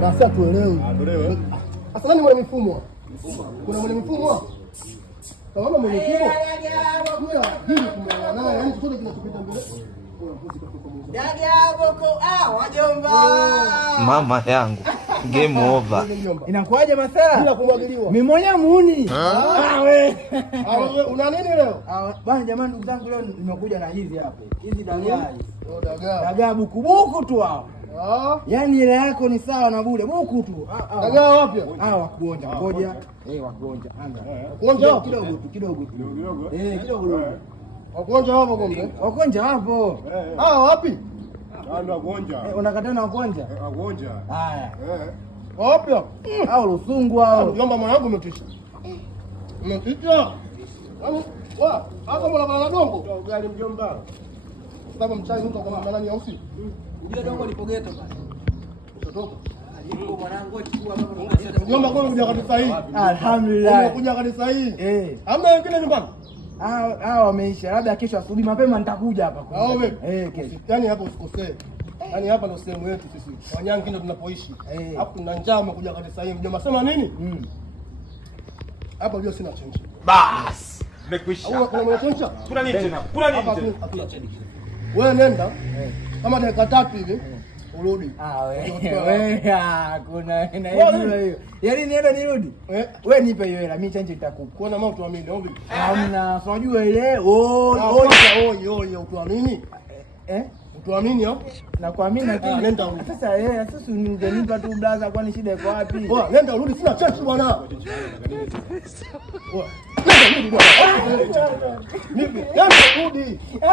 Na sasa tuelewe. Sasa nani mwenye mifumo? Kuna mwenye mifumo? Kama mwenye mifumo. Kuna hili kumwona naye, yani chochote kinachopita mbele. Wajomba. Mama yangu. Game over. Inakuaje masela? Bila kumwagiliwa. Mimi mwenyewe muuni. Wewe. Una nini leo? Bwana jamani ndugu zangu leo nimekuja na hizi hapa. Hizi dagaa. Dagaa. Dagaa buku tu hao. Yaani ile yako ni sawa na bure buku tu. Dagaa wapi? Wakuonja. Ngoja. Wakuonja. Anga. Kuonja kidogo. Kidogo. Wakuonja hapo kombe. Wakuonja hapo. Wapi? Ndio wakuonja. Unakataa na wakuonja? Wakuonja. Haya. Wapi? Hao Lusungu hao. Mjomba mwanangu umetisha. Umetisha. Hapo mbona bana dongo? Ugali mjomba. Kama mchai huko kwa nani au si? Ndio dongo lipo geto bana. Utotoka. Alipo mwanangu chukua baba. Mjomba kwa kuja kanisa hii. Alhamdulillah. Umekuja kanisa hii. Hamna wengine nyumbani? Wameisha. Labda kesho asubuhi mapema nitakuja hapa. Kesho. Yaani hapo usikosee. Yaani hapa ndio sehemu yetu sisi. Wanyangi ndio tunapoishi. Hapo tuna njaa umekuja kanisa hii. Mjomba sema nini? Hapa unajua sina chenji. Bas. Nimekwisha. Kuna mwenye chenji? Kuna nini tena? Kuna nini tena? Hatuna chenji. Wewe nenda. Kama dakika 3 hivi. Urudi. Wewe kuna hiyo. Yaani nienda nirudi? Wewe nipe hiyo hela, mimi change nitakupa. Kuona mautu amini, au vipi? Hamna, unajua ile utuamini? Utuamini au? Na kuamini lakini nenda urudi. Sasa ungenipa tu blaza kwani shida iko wapi? Nenda urudi, sina change bwana. Nenda urudi. Bye.